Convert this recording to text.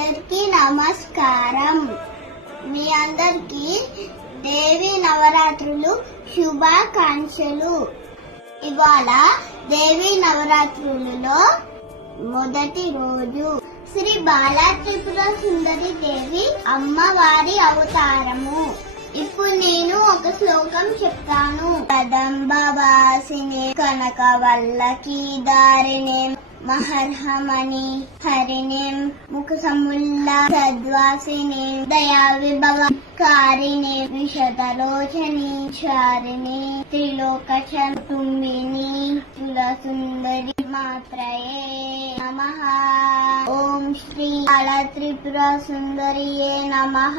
అందరికీ నమస్కారం. మీ అందరికీ దేవి నవరాత్రులు శుభాకాంక్షలు. ఇవాళ దేవి నవరాత్రులలో మొదటి రోజు. శ్రీ బాలా త్రిపుర సుందరి దేవి అమ్మవారి అవతారము. ఇప్పుడు నేను ఒక శ్లోకం చెప్తాను. కదంబవాసిని కనకవల్లకి దారిణి మహర్హమణి హరిణి ముఖసముల్లా సద్వాసిని దయా విభవ కారిణి విశదలోచని చారిణి త్రిలోకచతుంబిని సుందరి మాత్రయే నమః. ఓం శ్రీ బాలా త్రిపుర సుందరియే నమః.